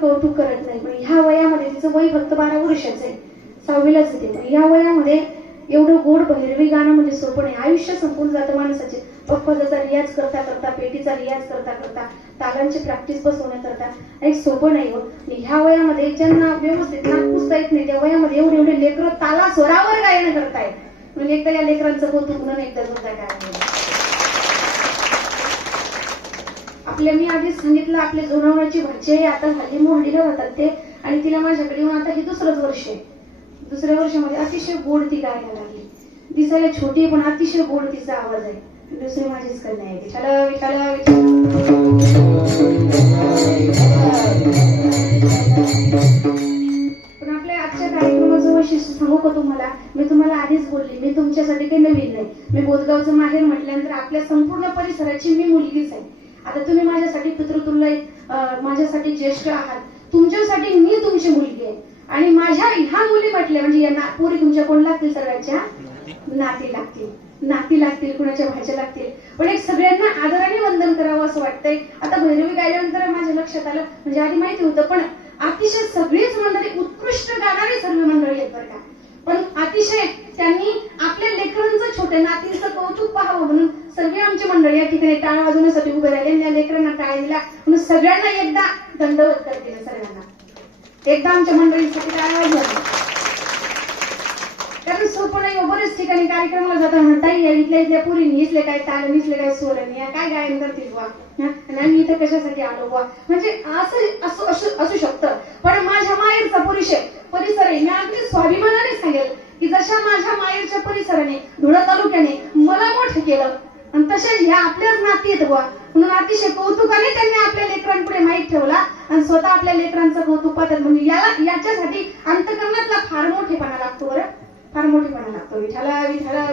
कौतुक करत नाही, पण ह्या वयामध्ये तिचं वय फक्त 12 वर्षाचं आहे, 6वीलाच येते. पण या वयामध्ये एवढं गोड भैरवी गाणं म्हणजे सोपं नाही. आयुष्य संपून जातं माणसाचे. पप्पाचा रियाज करता करता, पेटीचा रियाज करता करता, तालांची प्रॅक्टिस बसवण्याकरता एक सोपं नाही हो. ह्या वयामध्ये ज्यांना व्यवस्थित नाक पुसता येत नाही, त्या वयामध्ये एवढे एवढे लेकरं ताला स्वरावर गायन करतायत. म्हणजे एकदा या लेकरांचं कौतुक म्हणून एकदा जोरदार काय आपल्या मी आधीच सांगितलं, आपल्या जोनावळची भाची आहे, आता हल्ली मोडीला होतात ते, आणि तिला माझ्याकडे येऊन आता हे दुसरंच वर्ष आहे. दुसऱ्या वर्षामध्ये अतिशय गोड ती गायला लागली. दिसायला छोटी पण अतिशय गोड तिचा आवाज आहे. दुसरी माझीच कन्या आहे. विठाला विठाला पण आपल्या आजच्या कार्यक्रमाचं वैशिष्ट्य सांगू का तुम्हाला? मी तुम्हाला आधीच बोलली, मी तुमच्यासाठी काही नवीन नाही. मी बोधगावचं माहेर म्हटल्यानंतर आपल्या संपूर्ण परिसराची मी मुलगीच आहे. आता तुम्ही माझ्यासाठी पितृतुल्य, माझ्यासाठी ज्येष्ठ आहात, तुमच्यासाठी मी तुमची मुलगी आहे. आणि माझ्या ह्या मुली म्हटल्या म्हणजे या पोरी तुमच्या कोण लागतील? सर्वांच्या नाती लागतील, नाती लागतील, कुणाच्या भाच्या लागतील. पण एक सगळ्यांना आदराने वंदन करावं असं वाटतंय. आता भैरवी गायल्यानंतर माझ्या लक्षात आलं, म्हणजे आधी माहिती होतं, पण अतिशय सगळीच मंडळी उत्कृष्ट गाणारी सर्व मंडळी आहेत बरं का. पण अतिशय त्यांनी आपल्या लेकरांचं, छोट्या नातींचं कौतुक पाहावं म्हणून सगळी आमची मंडळी या ठिकाणी टाळ वाजवण्यासाठी उभे राहिले. या लेकरांना टाळ दिला म्हणून सगळ्यांना एकदा दंडवत करते. सगळ्यांना एकदा आमच्या मंडळींसाठी टाळ वाजवली. कारण सोपं नाही. बरेच ठिकाणी कार्यक्रमाला जाता म्हणताही इथल्या इथल्या पुरीनी इसले काय ताल, इसले काय सोरणी, काय गायन करतील बा, आणि मी इथं कशासाठी आलो बा, म्हणजे असं असू शकतं. पण माझ्या माहेरचा परिसर आहे. मी अगदी स्वाभिमानाने सांगेल की जशा माझ्या माहेरच्या परिसराने, धुळा तालुक्याने मला मोठं केलं, आणि तसेच ह्या आपल्याच नाती आहेत बुवा, म्हणून अतिशय कौतुकाने त्यांनी आपल्या लेकरांपुढे माहीत ठेवला आणि स्वतः आपल्या लेकरांचं कौतुक पाहतात. म्हणजे याच्यासाठी अंतकरणातला फार मोठेपणा लागतो बरं, फार मोठेपणा लागतो. विठाला विठाला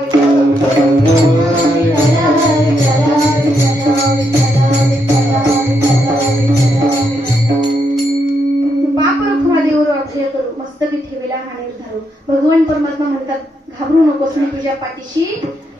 बाप रखुमा देवर अभय करू, मस्तकी ठेविला हा निर्धारू. भगवान परमात्मा म्हणतात, घाबरू नकोस, मी तुझ्या पाठीशी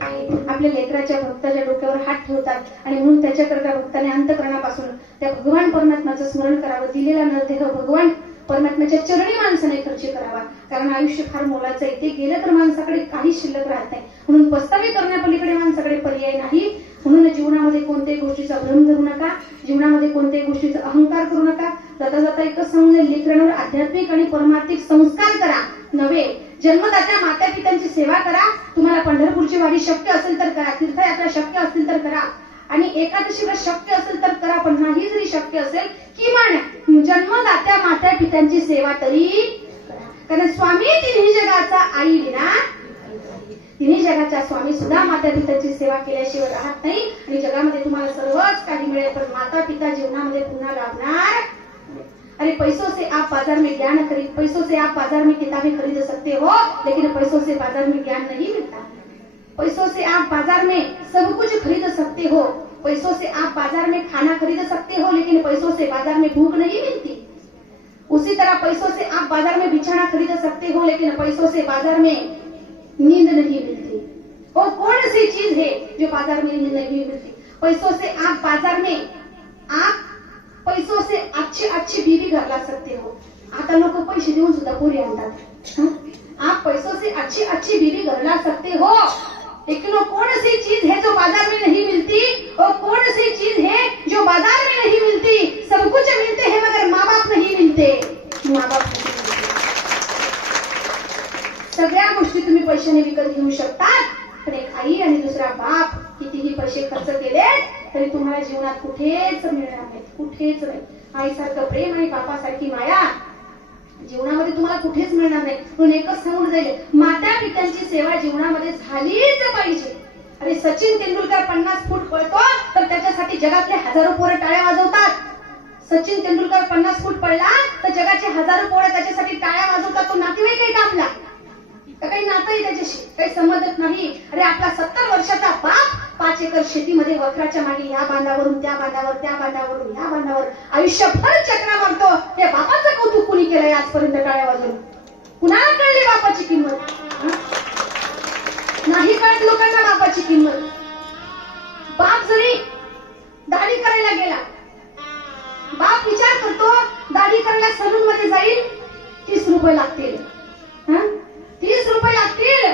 आहे. आपल्या लेकराच्या, भक्ताच्या डोक्यावर हात ठेवतात आणि म्हणून त्याच्याकरता भक्ताने अंतकरणापासून त्या भगवान परमात्म्याचं स्मरण करावं. दिलेला नरदेह भगवान परमात्म्याच्या चरणी माणसाने खर्च करावा, कारण आयुष्य फार मोलाचं आहे. ते गेलं तर माणसाकडे काही शिल्लक राहत नाही. म्हणून पस्तावे करण्यापलीकडे माणसाकडे पर्याय नाही. म्हणून जीवनामध्ये कोणत्याही गोष्टीचा भ्रम धरू नका, जीवनामध्ये कोणत्याही गोष्टीचा अहंकार करू नका. जाता जाता एकच सांगून लेकरांवर आध्यात्मिक आणि परमार्थिक संस्कार करा. नव्हे, जन्मदात्या माता पित्यांची सेवा करा. तुम्हाला पंढरपूरची वारी शक्य असेल तर करा, तीर्थयात्रा शक्य असतील तर करा, आणि एकादशी व्रत शक्य असेल तर करा. पण नाही जरी शक्य असेल, किमान जन्मदात्या माता पित्यांची सेवा तरी करा. कारण स्वामी तिन्ही जगाचा आई विना, तिन्ही जगाच्या स्वामी सुद्धा माता पित्याची सेवा केल्याशिवाय राहत नाही. आणि जगामध्ये तुम्हाला सर्वच काही मिळेल, पण माता पिता जीवनामध्ये पुन्हा लाभणार. अरे पैसों से आप बाजार में ज्ञान खरीद, पैसों से आप बाजार में किताबें खरीद सकते हो, लेकिन पैसों से बाजार में ज्ञान नहीं मिलता. पैसों से आप बाजार में सब कुछ खरीद सकते हो, पैसों से आप बाजार में खाना खरीद सकते हो, लेकिन पैसों से बाजार में भूख नहीं मिलती. उसी तरह पैसों से आप बाजार में बिछाना खरीद सकते हो, लेकिन पैसों से बाजार में नींद नहीं मिलती. वो कौन सी चीज है जो बाजार में नींद नहीं मिलती? पैसों से आप बाजार में, आप पैसों से अच्छी अच्छी बीवी घर ला सकते हो. आता लोक पैसे देऊन सुद्धा पोरी आणतात. आप पैसों से अच्छी अच्छी बीवी घर ला सकते हो, लेकिन वो कौन सी चीज है जो बाजार में नहीं मिलती? वो कौन सी चीज है जो बाजार में नहीं मिलती? सब कुछ मिलते हैं मगर माँ बाप नहीं मिलते. माँ बाप नहीं मिलते. सगळ्या गोष्टी तुम्ही पैशाने विकत घेऊ शकतात, पण एक आई आणि दुसरा बाप कितीही पैसे खर्च केले तरी तुम्हाला जीवनात कुठेच मिळणार नाही, कुठेच नाही. आईसारखं प्रेम आणि बापासारखी माया जीवनामध्ये तुम्हाला कुठेच मिळणार नाही. म्हणून एकच सांगून जाईल, माता पित्यांची सेवा जीवनामध्ये झालीच पाहिजे. अरे सचिन तेंडुलकर 50 फूट पळतो तर त्याच्यासाठी जगातले हजारो पोरं टाळ्या वाजवतात. सचिन तेंडुलकर 50 फूट पडला तर जगाचे हजारो पोरं त्याच्यासाठी टाळ्या वाजवतात. तो नातेवाईक आहे का आपला? तर काही नातंही त्याच्याशी काही संबंधच नाही. अरे आपला 70 वर्षाचा बाप 5 एकर शेतीमध्ये वखराच्या मागे या बांधावरून त्या बांधावर, त्या बांधावरून या बांधावर आयुष्यभर चक्रा मारतो. या बापाचं कौतुक कुणी केलंय आजपर्यंत टाळ्या वाजवून? कुणाला कळली बापाची किंमत? नाही कळत लोकांना बापाची किंमत. बाप जरी दाढी करायला गेला, बाप विचार करतो दाढी करायला सलून मध्ये जाईल, 30 रुपये लागतील. 30 रुपये लागतील.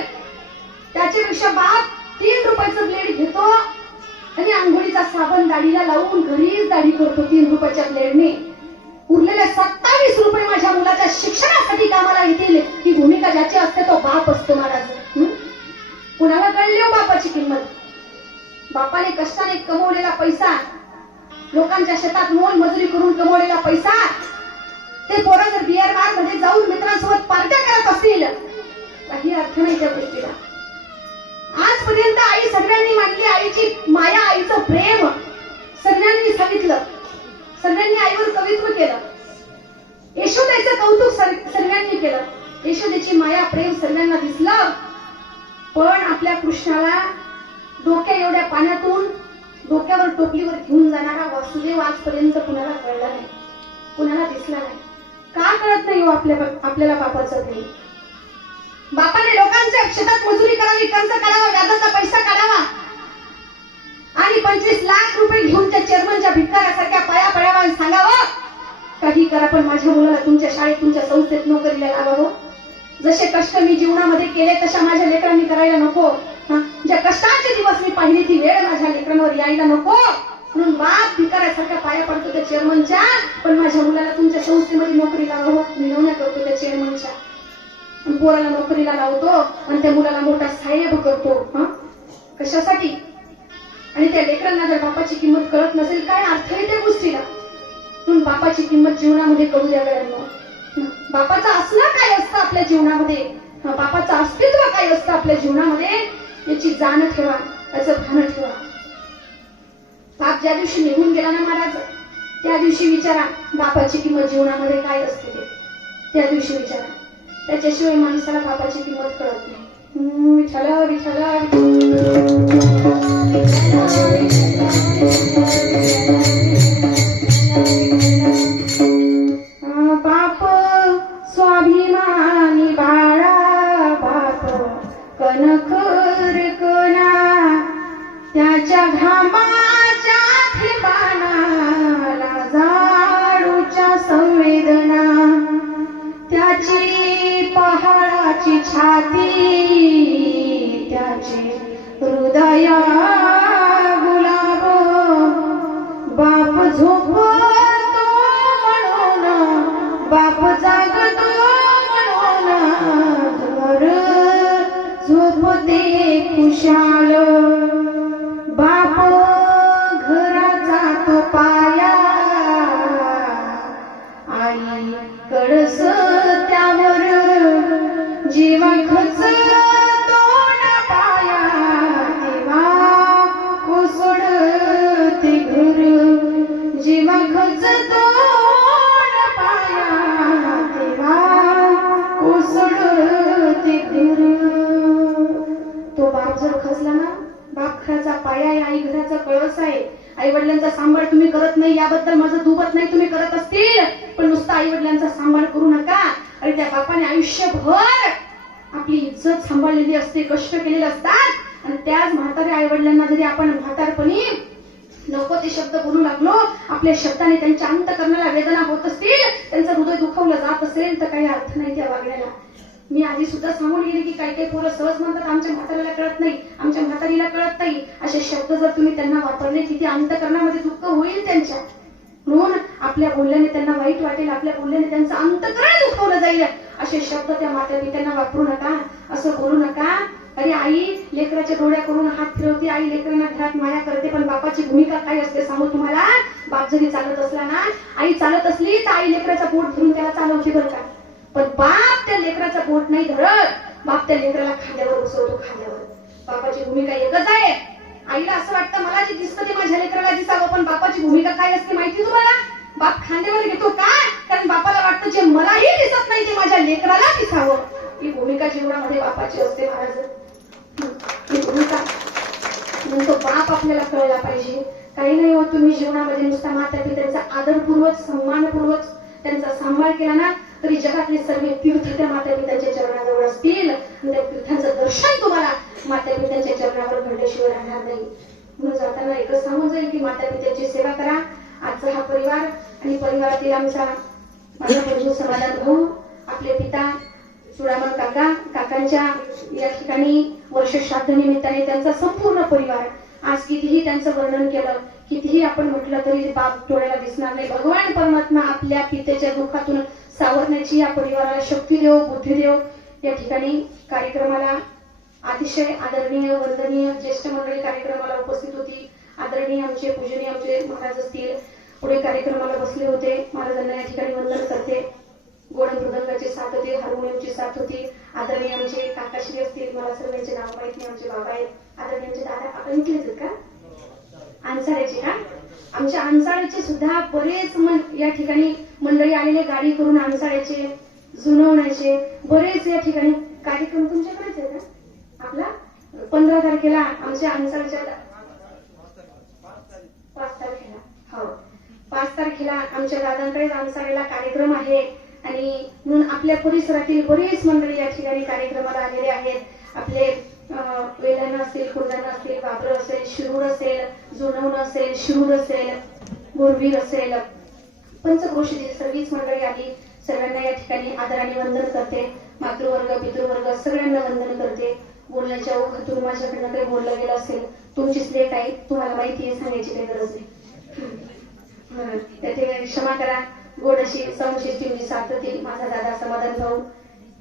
त्याच्यापेक्षा बाप 3 रुपयाचं ब्लेड घेतो आणि आंघोळीचा साबण दाढीला लावून घरीच दाढी करतो 3 रुपयाच्या ब्लेडने. उरलेले 27 रुपये माझ्या मुलाच्या शिक्षणासाठी कामाला येतील, ही भूमिका ज्याची असते तो बाप असतो महाराज. कुणाला कळली हो बापाची किंमत? बापाने कष्टाने कमवलेला पैसा, लोकांच्या शेतात मोल मजुरी करून कमवलेला पैसा, ते पोरं जर बिअर बार मध्ये जाऊन मित्रांसोबत पार्ट्या करत असतील, काही अर्थ नाही त्या गोष्टीला. आजपर्यंत आई सगळ्यांनी मानली, आईची माया, आईचं प्रेम सगळ्यांनी सांगितलं, सगळ्यांनी आईवर कवित्व केलं. यशोदेचं कौतुक सगळ्यांनी केलं, यशोदेची माया प्रेम सगळ्यांना दिसलं. पण आपल्या कृष्णाला डोक्या एवढ्या पाण्यातून डोक्यावर टोपलीवर घेऊन जाणारा वासुदेव आजपर्यंत कुणाला कळला नाही, कुणाला दिसला नाही. का कळत नाही हो आपल्याला बापाचं प्रेम? बापाने लोकांच्या शेतात मजुरी करावी, कर्ज काढावा, व्याजाचा पैसा काढावा आणि 25 लाख रुपये घेऊन त्या चेअरमनच्या भिकाऱ्यासारख्या पाया पडावा आणि सांगावं काही करा, पण माझ्या मुलाला तुमच्या शाळेत, तुमच्या संस्थेत नोकरीला लावावं. जसे कष्ट मी जीवनामध्ये केले तशा माझ्या लेकरांनी करायला नको. ज्या कष्टाचे दिवस मी पाहिली ती वेळ माझ्या लेकरांवर यायला नको. म्हणून बाप भिकाऱ्यासारख्या पाया पडतो त्या चेअरमनच्या, पण माझ्या मुलाला तुमच्या संस्थेमध्ये नोकरी लावावं. विनवण्या करतो त्या चेअरमनच्या, पोराला नोकरीला लावतो आणि त्या मुलाला मोठा साहेब करतो. कशासाठी? आणि त्या लेकरांना जर बापाची किंमत कळत नसेल, काय अर्थ आहे त्या गोष्टीला? म्हणून बापाची किंमत जीवनामध्ये कळू द्या गड्यांनो. बापाचं असणं काय असतं आपल्या जीवनामध्ये, बापाचं अस्तित्व काय असतं आपल्या जीवनामध्ये, याची जाण ठेवा, याचं भान ठेवा. बाप ज्या दिवशी निघून गेला ना महाराज, त्या दिवशी विचारा बापाची किंमत जीवनामध्ये काय असते ते. त्या दिवशी विचारा. त्याच्याशिवाय माणसाला बापाची किंमत कळत नाही. विठ्ठला विठ्ठला बाप स्वाभिमानी बाळा, बाप कणखर कणा, त्याच्या घामाच्या ठिकाणाला जाडूच्या संवेदना. त्याची पहाडाची छाती, त्याचे हृदय गुलाब, बाप झोपतो म्हणून, बाप जागतो म्हणून, घर झोपते खुशाल, बाप घराचा तो पाया, आई कळस त्यावर जेव्हा खचतो ना पाया, तेव्हा कोसळते घर, जेव्हा खचतो ना पाया, तेव्हा कोसळते घर. तो बाप जर खचला ना, बाप घराचा पाया आहे, आई घराचा कळस आहे. आई वडिलांचा सांभाळ तुम्ही करत नाही याबद्दल माझं दुबत नाही, तुम्ही करत असतील, पण नुसतं आई वडिलांचा सांभाळ करू नका. आणि त्या बापाने आयुष्यभर आपली इज्जत सांभाळलेली असते, कष्ट केलेले असतात. आणि त्याच म्हाताऱ्या आई वडिलांना जरी आपण म्हातारपणी नको ते शब्द बोलू लागलो, आपल्या शब्दाने त्यांच्या अंतकरणाला वेदना होत असतील, त्यांचं हृदय दुखवलं जात असेल, तर काही अर्थ नाही त्या वागण्याला. मी आधी सुद्धा सांगून गेले की काही काही पोरं सहज म्हणतात आमच्या म्हाताऱ्याला कळत नाही, आमच्या म्हातारीला कळत नाही. असे शब्द जर तुम्ही त्यांना वापरले किती अंतकरणामध्ये दुःख होईल त्यांच्या. म्हणून आपल्या बोलल्याने त्यांना वाईट वाटेल, आपल्या बोलल्याने त्यांचं अंतकरण दुखवलं जाईल. असे शब्द त्या माता पित्यांना वापरू नका, असं बोलू नका. अरे आई लेकराच्या डोळ्या करून हात फिरवते, आई लेकरांना घरात माया करते, पण बापाची भूमिका काय असते सांगू तुम्हाला. बाप जरी चालत असला ना, आई चालत असली तर आई लेकराचा पोट धरून त्याला चालवते बरं का, पण बाप त्या लेकराचा पोट नाही धरत, बाप त्या लेकराला खांद्यावर बसवतो, खांद्यावर. बापाची भूमिका एकच आहे. आईला असं वाटतं मला जे दिसतं ते माझ्या लेकराला दिसावं, पण बापाची भूमिका काय असते माहिती तुम्हाला. बाप खांद्यावर घेतो का, कारण बापाला वाटतं जे मलाही दिसत नाही ते माझ्या लेकराला दिसावं. ही भूमिका जीवनामध्ये बापाची असते महाराज. ही भूमिका म्हणून तो बाप आपल्याला कळला पाहिजे. काही नाही होत, तुम्ही जीवनामध्ये नुसता माता पित्यांचा आदरपूर्वक सन्मानपूर्वक त्यांचा सांभाळ केला ना, तरी जगातले सर्व तीर्थ त्या माता पित्यांच्या चरणाजवळ असतील. आणि त्या तीर्थांचं दर्शन तुम्हाला माता पित्यांच्या चरणावर घडल्याशिवाय राहणार नाही. म्हणून जाताना एकच सांगून जाईल की माता पित्यांची सेवा करा. आजचा हा परिवार आणि परिवारातील आमचा माझा बंधू समाधान भाऊ, आपले पिता चुडामण काका, काकांच्या या ठिकाणी वर्षश्राद्ध निमित्ताने त्यांचा संपूर्ण परिवार. आज कितीही त्यांचं वर्णन केलं, कितीही आपण म्हटलं तरी बाप डोळ्याला दिसणार नाही. भगवान परमात्मा आपल्या पितेच्या दुःखातून सावरण्याची या परिवाराला शक्ती देव, बुद्धी देव. या ठिकाणी कार्यक्रमाला अतिशय आदरणीय वंदनीय ज्येष्ठ मंडळी कार्यक्रमाला उपस्थित होती. आदरणीय आमचे पूजनीय आमचे महाराज असतील, पुढे कार्यक्रमाला बसले होते. महाराजांना या ठिकाणी वंदन करते. गोड मृदंगाची साथ होती, हार्मोनियमची साथ होती. आदरणीय आमचे काकाश्री असतील, मला सर्वांचे नाव माहित नाही, आमचे बाबा आहेत. आदरणीय आमचे दादा, आपण इथलेच आहेत का आणसाळ्याचे का. आमच्या आणसाळ्याचे सुद्धा बरेच या ठिकाणी मंडळी आलेले, गाडी करून आणसाळ्याचे जुनवण्याचे बरेच या ठिकाणी कार्यक्रम तुमच्याकडेच आहे का. आपला 15 तारखेला आमच्या आणसाळच्या 5 तारखेला, हो 5 तारखेला आमच्या दादांकडे आणसाळ्याला कार्यक्रम आहे. आणि म्हणून आपल्या परिसरातील बरेच मंडळी या ठिकाणी कार्यक्रमाला आलेले आहेत. आपले वेलाणा असतील, कुंडाणा असतील, बाबर असेल, शिरूर असेल, जुनवणं असेल, शिरूर असेल, बोरवीर असेल, पंचक्रोशीतील सर्वच मंडळी आली. सर्वांना या ठिकाणी आदराने वंदन करते. मातृवर्ग पितृवर्ग सगळ्यांना वंदन करते. बोलण्याच्या ओघातून माझ्याकडनं काही बोललं गेलं असेल, तुमची स्लेट आहे, तुम्हाला माहिती आहे, सांगायची काही गरज नाही. त्या ठिकाणी क्षमा करा. गोड अशी साऊंड सिस्टीमची साथ होती. माझा दादा समाधान भाऊ,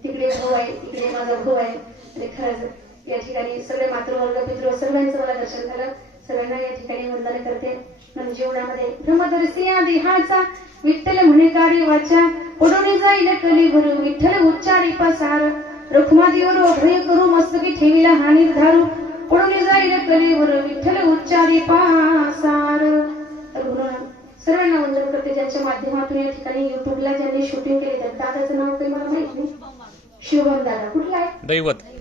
तिकडे भाऊ आहे, तिकडे माझा भाऊ आहे. आणि खरंच या ठिकाणी सगळे मातृवर्ग पितृ सर्वांचं मला दर्शन झालं. सर्वांना या ठिकाणी वंदन करते. म्हणजे जीवनामध्ये ब्रह्मदर्शी या देहाचा विठ्ठल म्हणे काळी वाचा, पडून जाईल कली भरू विठ्ठल उच्चारी पसार, रखुमादीवर अभय करू मस्तकी ठेवीला हा निर्धारू, पडून जाईल कली भरू विठ्ठल उच्चारी पासार. सर्वांना वंदन करते. ज्यांच्या माध्यमातून या ठिकाणी युट्यूबला ज्यांनी शूटिंग केले, त्या दादाचं नाव काही मला माहित नाही. शिवम दादा कुठला आहे, दैवत